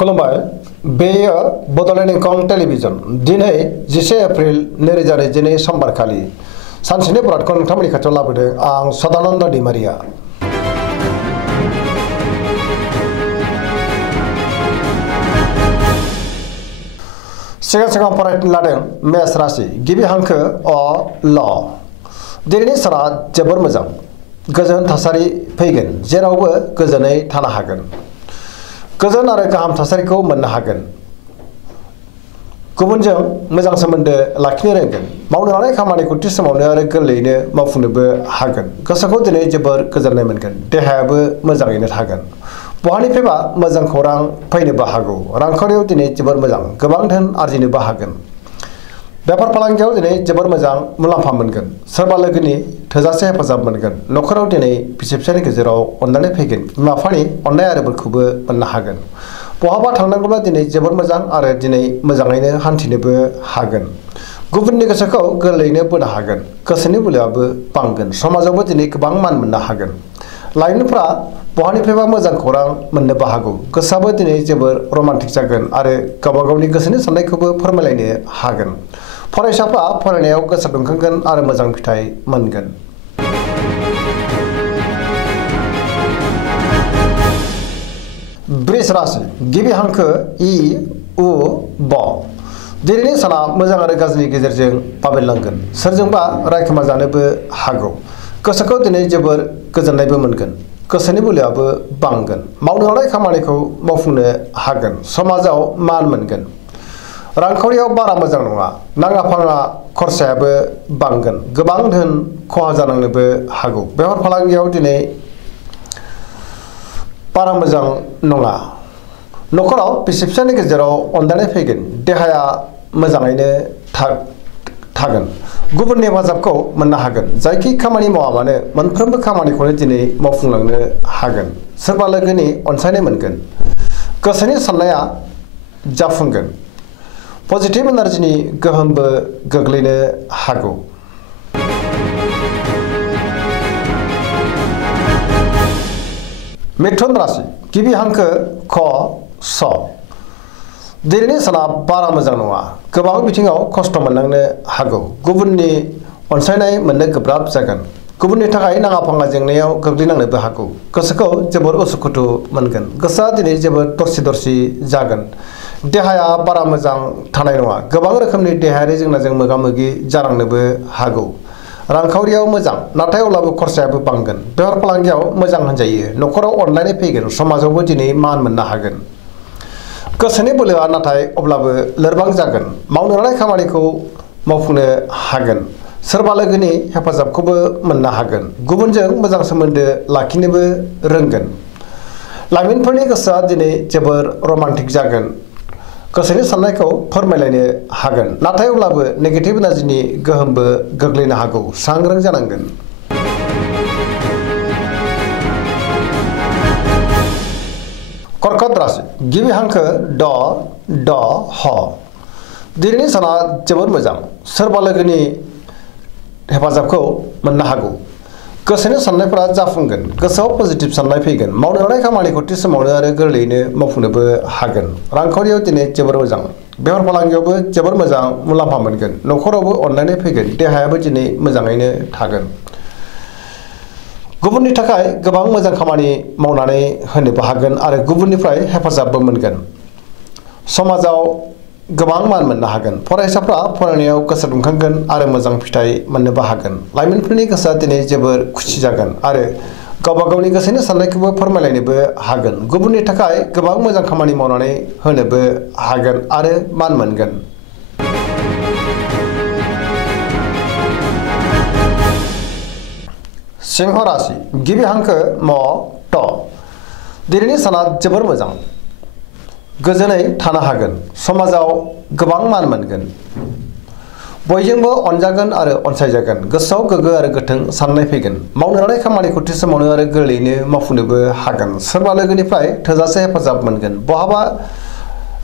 खुलुमबाय बेयो बड'लेण्ड इंखं टेलिभिजन दिनै 10 एप्रिल 2022 समबारखालि सानसेनि बरादखौ नोंथांमोननि खाथियाव लाबोदों आं सदानन्द दैमारिया। सिगां फरायनो लादों मेष राशि गिबि हांखो अ ल दिनैनि साना जोबोर मोजां गोजोन थासारि फैगोन जेरावबो गोजोनै थानो हागोन गोजोन आरो गाहाम थासारिखौ मोननो हागोन गुबुनजों मोजां सोमोन्दो लाखिनो रोंगोन मावनो लानाय खामानिखौ थि समावनो आरो गोरलैयैनो मावफुंनोबो हागोन गोसोखौ दिनै जोबोर गोजोननाय मोनगोन देहायाबो मोजाङैनो थागोन बहानिफ्रायबा मोजां खौरां फैनोबो हागौ रांखावरियाव दिनै जोबोर मोजां गोबां धोन आरजिनोबो हागोन बेफार फालांगियाव दिनै जोबोर मोजां मुलाम्फा मोनगोन सोरबा लोगोनि थोजासे हेफाजाब मोनगोन नखराव दिनै बिसि फिसायनि गेजेराव अननानै फैगोन बिमा बिफानि अननाय आरो बोरखौबो मोननो हागोन बहाबा थांनांगौब्ला दिनै जोबोर मोजां आरो दिनै मोजाङैनो हान्थिनोबो हागोन गुबुननि गोसोखौ गोरलैयैनो बोनो हागोन गोसोनि बोलोआबो बांगोन समाजावबो दिनै गोबां मान मोननो हागोन लाइमोनफ्रा बहानिफ्रायबा मोजां खौरां मोननोबो हागौ गोसोआबो दिनै जोबोर रमान्टिक जागोन आरो गावबा गावनि गोसोनि साननायखौबो फोरमायलायनो हागोन फरायसाफ्रा फरायनायाव गोसो दुंखांगोन आरो मोजां फिथाइ मोनगोन वृष राशि गिबि हांखो इ उ ब दिनैनि साना मोजां आरो गाज्रिनि गेजेरजों बाबेरलांगोन सोरजोंबा रायखोमा जानोबो हागौ गोसोखौ दिनै जोबोर गोजोननायबो मोनगोन गोसोनि बोलोआबो बांगोन मावनो लानाय खामानिखौ मावफुंनो हागोन समाजाव मान मोनगोन रांखावरियाव बारा मोजां नङा नाङा फाङा खरसायाबो बांगोन गोबां धोन खहा जानांनोबो हागौ बेफार फालांगियाव दिनै बारा मोजां नङा नखराव बिसि फिसायनि गेजेराव अनलायनाय फैगोन देहाया मोजाङैनो थागोन गुबुननि हेफाजाबखौ मोननो हागोन जायखि खामानि मावा मानो मोनफ्रोमबो खामानिखौनो दिनै मावफुंलांनो हागोन सोरबा लोगोनि अनसायनाय मोनगोन गोसोनि साननाया जाफुंगोन पजिटिभ एनार्जिनि गोहोमबो गोग्लैनो हागौ मिथुन राशि गिबि हांखो ख स दिनैनि साना बारा मोजां नङा गोबां बिथिङाव खस्थ' मोननांनो हागौ गुबुननि अनसायनाय मोननो गोब्राब जागोन गुबुननि थाखाय नाङा फाङा जेंनायाव गोग्लैनांनोबो हागौ गोसोखौ जोबोर उसुखुथु मोनगोन गोसोआ दिनै जोबोर दरसि जागोन देहाया बारा मोजां थानाय नङा गोबां रोखोमनि देहायारि जेंनाजों मोगा मोगि जानांनोबो हागौ रांखावरियाव मोजां नाथाय अब्लाबो खरसायाबो बांगोन बेफार फालांगियाव मोजां होनजायो नखराव अनलायनाय फैगोन समाजावबो दिनै मान मोननो हागोन गोसोनि बोलोआ नाथाय अब्लाबो लोरबां जागोन मावनो लानाय खामानिखौ मावफुंनो हागोन सोरबा लोगोनि हेफाजाबखौबो मोननो हागोन गुबुनजों मोजां सोमोन्दो लाखिनोबो रोंगोन लाइमोनफोरनि गोसोआ दिनै जोबोर रमान्टिक जागोन गोसोनि साननायखौ फोरमायलायनो हागोन नाथाय अब्लाबो नेगेटिभ एनार्जिनि गोहोमबो गोग्लैनो हागौ सांग्रां जानांगोन कर्कट राशि गिबि हांखो ड ह दिनैनि साना जोबोर मोजां सोरबा लोगोनि हेफाजाबखौ मोननो हागौ गोसोनि साननायफोरा जाफुंगोन गोसोआव पजिटिभ साननाय फैगोन मावनो लानाय खामानिखौ थि समावनो आरो गोरलैयैनो मावफुंनोबो हागोन रांखावरियाव दिनै जोबोर मोजां बेफार फालांगियावबो जोबोर मोजां मुलाम्फा मोनगोन नखरावबो अनलायनाय फैगोन देहायाबो दिनै मोजाङैनो थागोन गुबुननि थाखाय गोबां मोजां खामानि मावनानै होनोबो हागोन आरो गुबुननिफ्राय हेफाजाबबो मोनगोन समाजाव गोबां मान मोननो हागोन फरायसाफ्रा फरायनायाव गोसो दुंखांगोन आरो मोजां फिथाइ मोननोबो हागोन लाइमोनफोरनि गोसोआ दिनै जोबोर खुसि जागोन आरो गावबा गावनि गोसोनि साननायखौबो फोरमायलायनोबो हागोन गुबुननि थाखाय गोबां मोजां खामानि मावनानै होनोबो हागोन आरो मान मोनगोन सिंह राशि गिबि हांखो म ट दिनैनि साना जोबोर मोजां गोजोनै थानो हागोन समाजाव गोबां मान मोनगोन बयजोंबो अनजागोन आरो अनसायजागोन गोसोआव गोग्गो आरो गोथों साननाय फैगोन मावनो लानाय खामानिखौ थि समावनो आरो गोरलैयैनो मावफुंनोबो हागोन सोरबा लोगोनिफ्राय थोजासे हेफाजाब मोनगोन बहाबा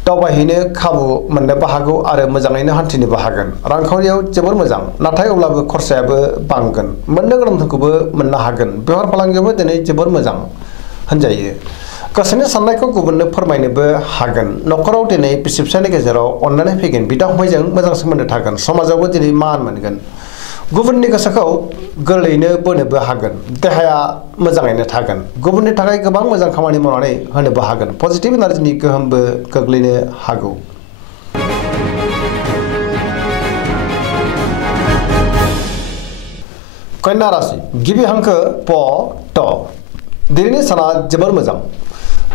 दावबायहैनो खाबु मोननोबो हागौ आरो मोजाङैनो हान्थिनोबो हागोन रांखावरियाव जोबोर मोजां नाथाय अब्लाबो खरसायाबो बांगोन मोननो गोनांखौबो मोननो हागोन बेफार फालांगियावबो दिनै जोबोर मोजां होनजायो गोसोनि साननायखौ गुबुननो फोरमायनोबो हागोन न'खराव दिनै बिसि फिसायनि गेजेराव अननानै फैगोन बिदा फंबायजों मोजां सोमोन्दो थागोन समाजावबो दिनै मान मोनगोन गुबुननि गोसोखौ गोरलैयैनो बोनोबो हागोन देहाया मोजाङैनो थागोन गुबुननि थाखाय गोबां मोजां खामानि मावनानै होनोबो हागोन पजिटिभ एनार्जिनि गोहोमबो गोग्लैनो हागौ कन्या राशि गिबि हांखो प ट दिनैनि साना जोबोर मोजां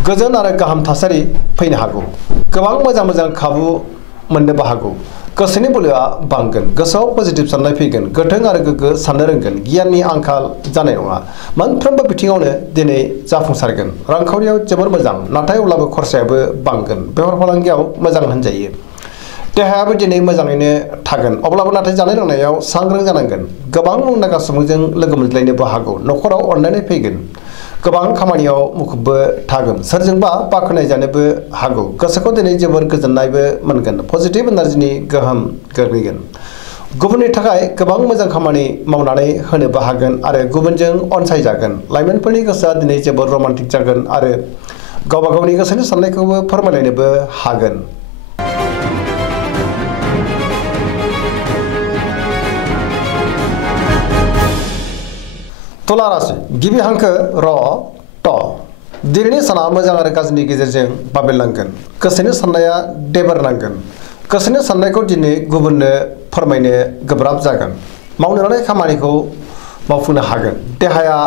गोजोन आरो गाहाम थासारि फैनो हागौ गोबां मोजां खाबु मोननोबो हागौ गोसोनि बोलोआ बांगोन गोसोआव पजिटिभ साननाय फैगोन गोथों आरो गोग्गो साननो रोंगोन गियाननि आंखाल जानाय नङा मोनफ्रोमबो बिथिङावनो दिनै जाफुंसारगोन रांखावरियाव जोबोर मोजां नाथाय अब्लाबो खरसायाबो बांगोन बेफार फालांगियाव मोजां होनजायो देहायाबो दिनै मोजाङैनो थागोन अब्लाबो नाथाय जानाय लोंनायाव सांग्रां जानांगोन गोबां मुंदांखा सुबुंजों लोगो मोनज्लायनोबो हागौ न'खराव अननानै फैगोन गोबां खामानियाव मुखुबबो थागोन सोरजोंबा बाख्नाय जानोबो हागौ गोसोखौ दिनै जोबोर गोजोननायबो मोनगोन पजिटिभ एनार्जिनि गोहोम गोग्लैगोन गुबुननि थाखाय गोबां मोजां खामानि मावनानै होनोबो हागोन आरो गुबुनजों अनसायजागोन लाइमोनफोरनि गोसोआ दिनै जोबोर रमान्टिक जागोन आरो गावबा गावनि गोसोनि साननायखौबो फोरमायलायनोबो हागोन तुला राशि गिबि हांखो र ट दिनैनि साना मोजां आरो गाज्रिनि गेजेरजों बाबेरलांगोन गोसोनि साननाया देबोरनांगोन गोसोनि साननायखौ दिनै गुबुननो फोरमायनो गोब्राब जागोन मावनो लानाय खामानिखौ मावफुंनो हागोन देहाया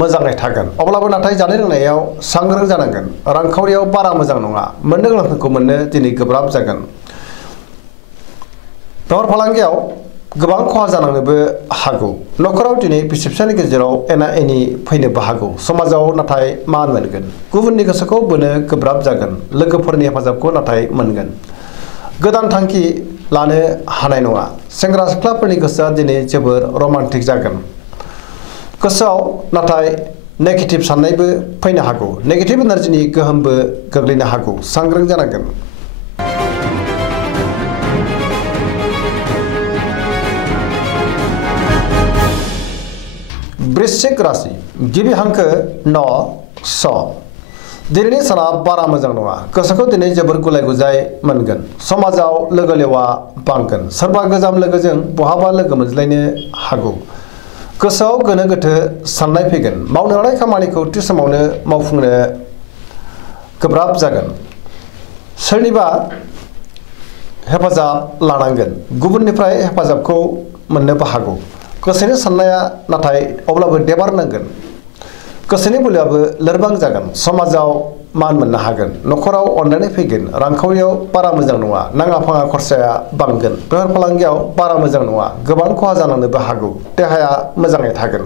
मोजाङै थागोन अब्लाबो नाथाय जानाय लोंनायाव सांग्रां जानांगोन रांखावरियाव बारा मोजां नङा मोननो गोनांखौ मोननो दिनै गोब्राब जागोन बेफार फालांगियाव गोबां खहा जानांनोबो हागौ न'खराव दिनै बिसि फिसायनि गेजेराव एना एनि फैनोबो हागौ समाजाव नाथाय मान मोनगोन गुबुननि गोसोखौ बोनो गोब्राब जागोन लोगोफोरनि हेफाजाबखौ नाथाय मोनगोन गोदान थांखि लानो हानाय नङा सेंग्रा सिख्लाफोरनि गोसोआ दिनै जोबोर रमान्टिक जागोन गोसोआव नाथाय नेगेटिभ साननायबो फैनो हागौ नेगेटिभ एनार्जिनि गोहोमबो गोग्लैनो हागौ सांग्रां जानांगोन वृश्चिक राशि गिबि हांखो न स दिनैनि साना बारा मोजां नङा गोसोखौ दिनै जोबोर गुलाय गुजाय मोनगोन समाजाव लोगो लेवा बांगोन सोरबा गोजाम लोगोजों बहाबा लोगो मोनज्लायनो हागौ गोसोआव गोनो गोथो साननाय फैगोन मावनो लानाय खामानिखौ थि समावनो मावफुंनो गोब्राब जागोन सोरनिबा हेफाजाब लानांगोन गुबुननिफ्राय हेफाजाबखौ मोननोबो हागौ गोसोनि साननाया नाथाय अब्लाबो देबारनांगोन गोसोनि बोलोआबो लोरबां जागोन समाजाव मान मोननो हागोन न'खराव अननानै फैगोन रांखावरियाव बारा मोजां नङा नाङा फाङा खरसाया बांगोन बेफार फालांगियाव बारा मोजां नङा गोबां खहा जानांनोबो हागौ देहाया मोजाङै थागोन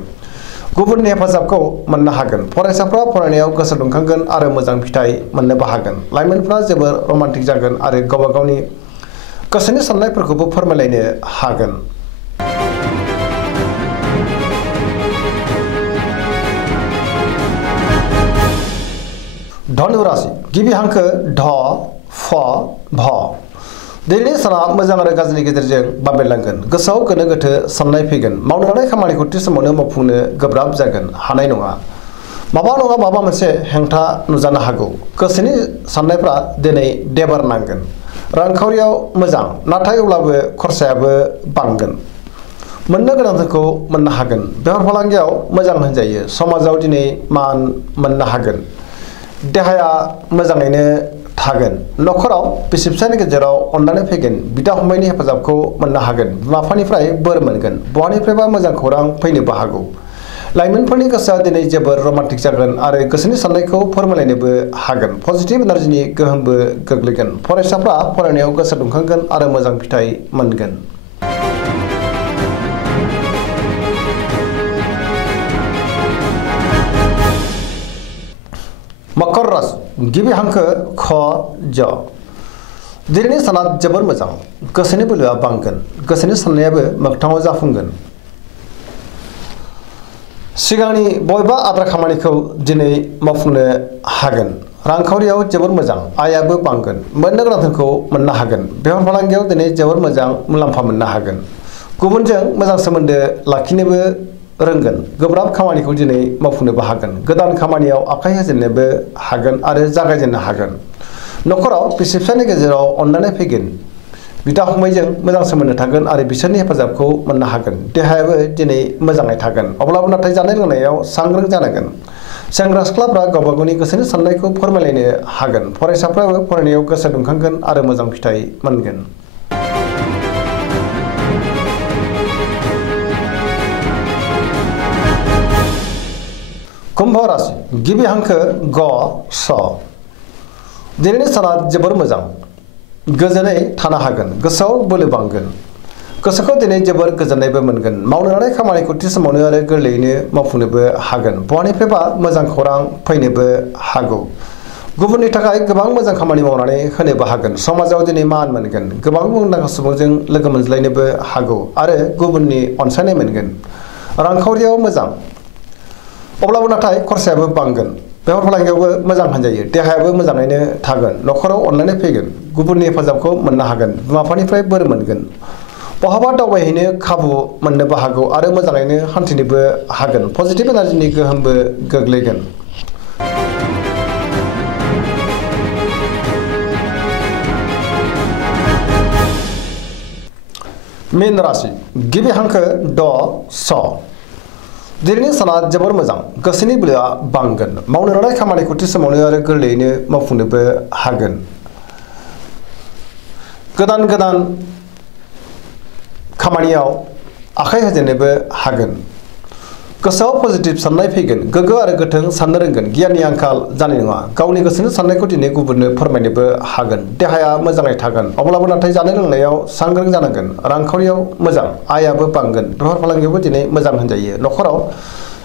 गुबुननि हेफाजाबखौ मोननो हागोन फरायसाफ्रा फरायनायाव गोसो दुंखांगोन आरो मोजां फिथाइ मोननोबो हागोन लाइमोनफ्रा जोबोर रमान्टिक जागोन आरो गावबा गावनि गोसोनि साननायफोरखौबो फोरमायलायनो हागोन धनु राशि गिबि हांखो ढ फ भ दिनैनि साना मोजां आरो गाज्रिनि गेजेरजों बाबेरलांगोन गोसोआव गोनो गोथो साननाय फैगोन मावनो लानाय खामानिखौ थि समावनो मावफुंनो गोब्राब जागोन हानाय नङा माबा नङा माबा मोनसे हेंथा नुजानो हागौ गोसोनि साननायफ्रा दिनै देबारनांगोन रांखावरियाव मोजां नाथाय अब्लाबो खरसायाबो बांगोन मोननो गोनांखौ मोननो हागोन बेफार फालांगियाव मोजां होनजायो समाजाव दिनै मान मोननो हागोन देहाया मोजाङैनो थागोन न'खराव बिसि फिसायनि गेजेराव अननानै फैगोन बिदा फंबायनि हेफाजाबखौ मोननो हागोन बिमा बिफानिफ्राय बोर मोनगोन बहानिफ्रायबा मोजां खौरां फैनोबो हागौ लाइमोनफोरनि गोसोआ दिनै जोबोर रमान्टिक जागोन आरो गोसोनि साननायखौ फोरमायलायनोबो हागोन पजिटिभ एनार्जिनि गोहोमबो गोग्लैगोन फरायसाफ्रा फरायनायाव गोसो दुंखांगोन आरो मोजां फिथाइ मोनगोन मकर राशि गिबि हांखो ख ज दिनैनि साना जोबोर मोजां गोसोनि बोलोआ बांगोन गोसोनि साननायाबो मोगथाङाव जाफुंगोन सिगांनि बबेबा आद्रा खामानिखौ दिनै मावफुंनो हागोन रांखावरियाव जोबोर मोजां आयाबो बांगोन मोननो गोनांखौ मोननो हागोन बेफार फालांगियाव दिनै जोबोर मोजां मुलाम्फा मोननो हागोन गुबुनजों मोजां सोमोन्दो लाखिनोबो रोंगोन गोब्राब खामानिखौ दिनै मावफुंनोबो हागोन गोदान खामानियाव आखाइ होजेननोबो हागोन आरो जागायजेननो हागोन न'खराव बिसि फिसायनि गेजेराव अनलायनाय फैगोन बिदा फंबायजों मोजां सोमोन्दो थागोन आरो बिसोरनि हेफाजाबखौ मोननो हागोन देहायाबो दिनै मोजाङै थागोन अब्लाबो नाथाय जानाय लोंनायाव सांग्रां जानांगोन सेंग्रा सिख्लाफ्रा गावबा गावनि गोसोनि साननायखौ फोरमायलायनो हागोन फरायसाफ्राबो फरायनायाव गोसो दुंखांगोन आरो मोजां फिथाइ मोनगोन कुम्भ राशि गिबि हांखो ग स दिनैनि साना जोबोर मोजां गोजोनै थानो हागोन गोसोआव बोलो बांगोन गोसोखौ दिनै जोबोर गोजोननायबो मोनगोन मावनो लानाय खामानिखौ थि समावनो आरो गोरलैयैनो मावफुंनोबो हागोन बहानिफ्रायबा मोजां खौरां फैनोबो हागौ गुबुननि थाखाय गोबां मोजां खामानि मावनानै होनोबो हागोन समाजाव दिनै मान मोनगोन गोबां मुंदांखा सुबुंजों लोगो मोनज्लायनोबो हागौ आरो गुबुननि अनसायनाय मोनगोन रांखावरियाव मोजां अब्लाबो नाथाय खरसायाबो बांगोन बेफार फालांगियावबो मोजां होनजायो देहायाबो मोजाङैनो थागोन न'खराव अनलायनाय फैगोन गुबुननि हेफाजाबखौ मोननो हागोन बिमा बिफानिफ्राय बोर मोनगोन बहाबा दावबायहैनो खाबु मोननोबो हागौ आरो मोजाङैनो हान्थिनोबो हागोन पजिटिभ एनार्जिनि गोहोमबो गोग्लैगोन मीन राशि गिबि हांखो ड स दिनैनि साना जोबोर मोजां गोसोनि बोलोआ बांगोन मावनो लानाय खामानिखौ थि समावनो आरो गोरलैयैनो मावफुंनोबो हागोन गोदान खामानियाव आखाइ होजेननोबो हागोन गोसोआव पजिटिभ साननाय फैगोन गोग्गो आरो गोथों साननो रोंगोन गियाननि आंखाल जानाय नङा गावनि गोसोनि साननायखौ दिनै गुबुननो फोरमायनोबो हागोन देहाया मोजाङै थागोन अब्लाबो नाथाय जानाय लोंनायाव सांग्रां जानांगोन रांखावरियाव मोजां आयाबो बांगोन बेफार फालांगियावबो दिनै मोजां होनजायो न'खराव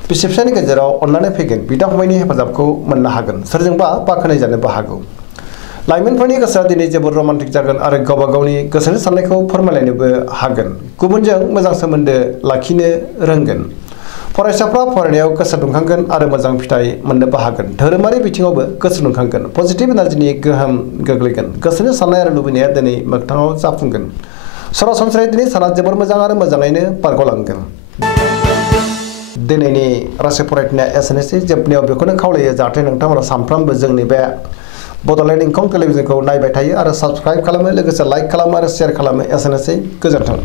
बिसि फिसायनि गेजेराव अनलायनाय फैगोन बिदा फंबायनि हेफाजाबखौ मोननो हागोन सोरजोंबा बाख्नाय जानोबो हागौ लाइमोनफोरनि गोसोआ दिनै जोबोर रमान्टिक जागोन आरो गावबा गावनि गोसोनि साननायखौ फोरमायलायनोबो हागोन गुबुनजों मोजां सोमोन्दो लाखिनो रोंगोन फरायसाफ्रा फरायनायाव गोसो दुंखांगोन आरो मोजां फिथाइ मोननोबो हागोन धोरोमारि बिथिङावबो गोसो दुंखांगोन पजिटिभ एनार्जिनि गोहोम गोग्लैगोन गोसोनि साननाय आरो लुबैनाया दिनै मोगथाङाव जाफुंगोन सरासनस्रायै दिनै साना जोबोर मोजां आरो मोजाङैनो बारग'लांगोन दिनैनि राशि फरायनाया एसेनोसै जोबनायाव बेखौनो खावलायो जाहाथे नोंथांमोना सानफ्रोमबो जोंनि बे बड'लेण्ड इंखं टेलिभिजनखौ नायबाय थायो आरो साबस्क्राइब खालामो लोगोसे लाइक खालामो आरो शेयार खालामो एसेनोसै गोजोन्थों।